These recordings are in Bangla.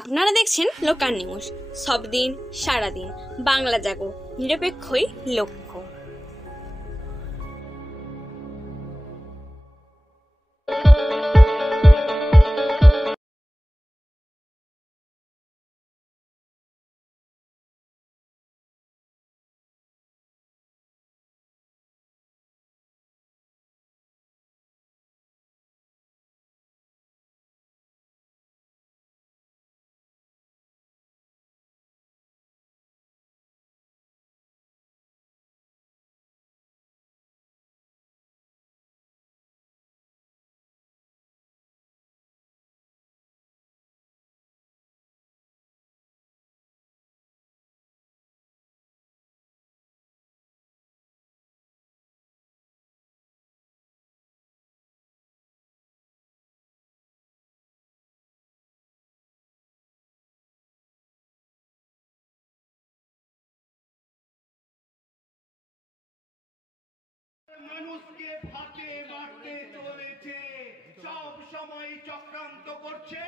আপনারা দেখছেন লোকাল নিউজ, সব দিন সারাদিন বাংলা জাগো, নিরপেক্ষই লক্ষ্য। মানুষকে ফাঁকে মারতে চলেছে, সব সময় চক্রান্ত করছে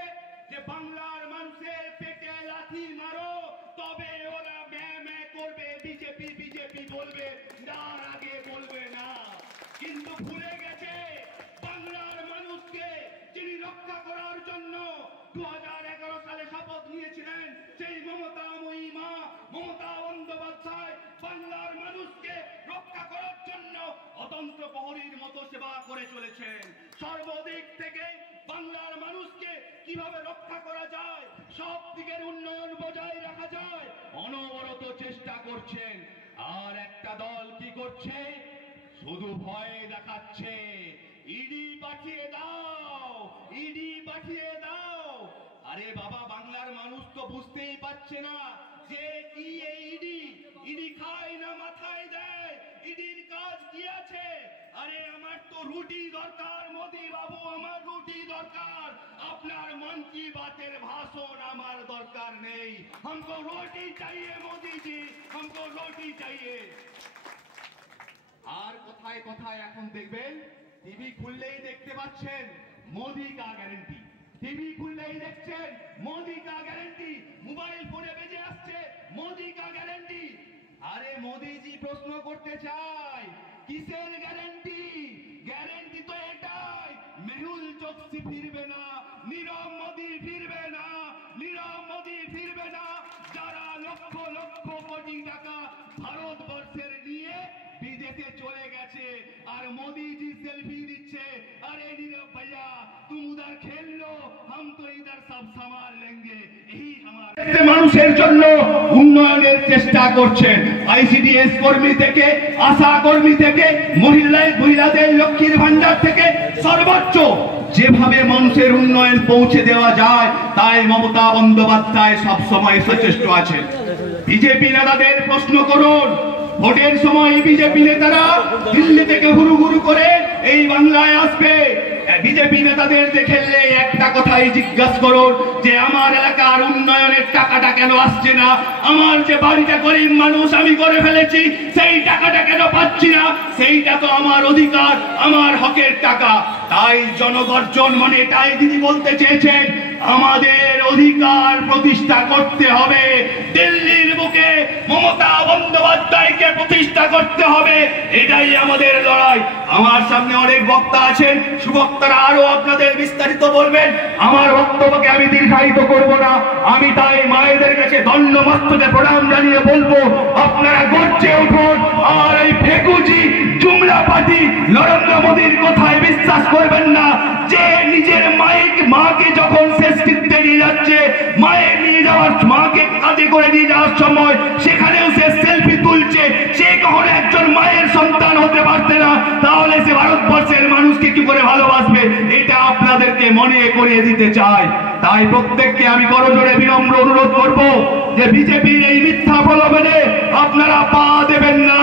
যে বাংলার মানুষের পেটে লাথি মারো, তবে ওরা ম্যা করবে, বিজেপি বিজেপি বলবে, তার আগে বলবে না। কিন্তু ভুলে গেছে বাংলার মানুষকে যিনি রক্ষা করার জন্য 2011 সালে শপথ নিয়েছিলেন, সেই মমতাময়ী মা মমতা বন্দ্যোপাধ্যায় বাংলার মানুষকে রক্ষা করার জন্য অতন্ত্র প্রহরীর মতো সেবা করে চলেছেন। সর্বদিক থেকে বাংলার মানুষকে কিভাবে রক্ষা করা যায়, সব দিকের উন্নয়ন বজায় রাখা যায়, অনবরত চেষ্টা করছেন। আর একটা দল কি করছে? শুধু ভয় দেখাচ্ছে, ইডি পাঠিয়ে দাও, ইডি পাঠিয়ে দাও। আরে বাবা, বাংলার মানুষ তো বুঝতেই পারছে না যে কি এই ইডি। ইডি খায় না মাথায় দেয়, ইডির কাজ কি আছে? আরে আমার তো রুটি দরকার মোদি বাবু, আমার রুটি দরকার। আপনার মন কি বাতের ভাষণ আমার দরকার নেই। हमको रोटी चाहिए मोदी जी, हमको रोटी चाहिए। আর কোথায় কোথায় এখন দেখবেন, টিভি খুললেই দেখতে পাচ্ছেন মোদি কা গ্যারান্টি, টিভি খুললেই দেখছেন মোদি কা গ্যারান্টি, মোবাইল ফোনে বেজে আসছে মোদি কা গ্যারান্টি। আরে মোদিজি প্রশ্ন করতে চাই, কিসের গ্যারান্টি? গ্যারান্টি তো এটাই, মেহুল চোকসি ফিরবে না, নীরব মোদি ফিরবে না, নীরব মোদি ফিরবে না। যারা লক্ষ লক্ষ কোটি টাকা ভারতবর্ষের নিয়ে বিদেশে চলে গেছে আর মোদিজি সেলফি দিচ্ছে, আরে নীরব ভাইয়া তুম উধর খেল লো, हम तो इधर सब संभाल लेंगे। यही हमारा মানুষের জন্য উন্নয়নের চেষ্টা করছেন। আইসিডিএস কর্মী থেকে, আশা কর্মী থেকে, মহিলাদের লক্ষ্মীর ভান্ডার থেকে সর্বোচ্চ যেভাবে মানুষের উন্নয়ন পৌঁছে দেওয়া যায়, তাই মমতা বন্দ্যোপাধ্যায় সব সময় সচেষ্ট আছেন। বিজেপি নেতাদের প্রশ্ন করুন, ভোটের সময় বিজেপি নেতারা দিল্লি থেকে হুড়ু হুড়ু করে এই বাংলায় আসবে। বিজেপি নেতাদের দেখলে একটা কথাই জিজ্ঞাসা করুন যে আমার এলাকার উন্নয়নের টাকাটা কেন আসছে না, আমার যে বাড়িটা গরিব মানুষ আমি করে ফেলেছি সেই টাকাটা কেন পাচ্ছি না, সেইটা তো আমার অধিকার, আমার হকের টাকা। তাই জনগর্জন মানে এটাই দিদি বলতে চেয়েছেন, আমাদের অধিকার প্রতিষ্ঠা করতে হবে, দিল্লির বুকে মমতা বন্দ্যোপাধ্যায়কে প্রতিষ্ঠা করতে হবে, এটাই আমাদের লড়াই। আমার সামনে অনেক বক্তা আছেন, সুবক্তারা আরো আপনাদের বিস্তারিত বলবেন। আমার বক্তব্যকে আমি দীর্ঘায়িত করব না। আমি তাই মায়েদের কাছে ধন্য মস্তকে প্রণাম জানিয়ে বলবো, আপনারা গর্জে উঠুন আর এই ফেকুজি জুমলা পার্টি নরেন্দ্র মোদীর কথায় বিশ্বাস করবেন না, যে নিজের মাকে যখন শেষ কৃত্যে নিয়ে যাচ্ছে, মায়ের নিয়ে যাওয়ার, মাকে কাঁধে করে নিয়ে যাওয়ার সময় সেখানেও সে সেলফি তুলছে, সে কখনো একজন মায়ের সন্তান হতে পারছে না, তাহলে সে ভারতবর্ষের মানুষকে কি করে ভালোবাসবে? এটা আপনাদেরকে মনে করিয়ে দিতে চাই। তাই প্রত্যেককে আমি করজোড়ে বিনম্র অনুরোধ করব যে বিজেপির এই মিথ্যা প্রলোভনে আপনারা পা দেবেন না।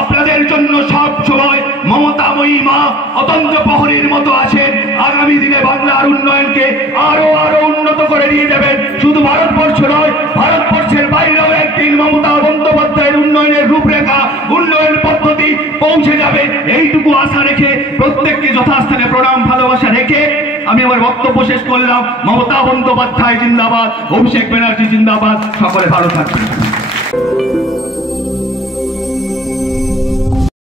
আপনাদের জন্য সব সময় মমতাময়ী মা অতন্ত্র প্রহরীর মতো আছেন, আগামী দিনে বাংলার উন্নয়নকে আরো আরো উন্নত করে নিয়ে যাবেন। শুধু ভারতবর্ষ নয়, ভারতবর্ষের বাইরেও একদিন মমতা বন্দ্যোপাধ্যায়ের উন্নয়নের রূপরেখা, উন্নয়ন পদ্ধতি পৌঁছে যাবে, এইটুকু আশা রেখে প্রত্যেককে যথাস্থানে প্রণাম ভালোবাসা রেখে আমি আমার বক্তব্য শেষ করলাম। মমতা বন্দ্যোপাধ্যায় জিন্দাবাদ, অভিষেক ব্যানার্জি জিন্দাবাদ, সকলে ভালো থাকবেন।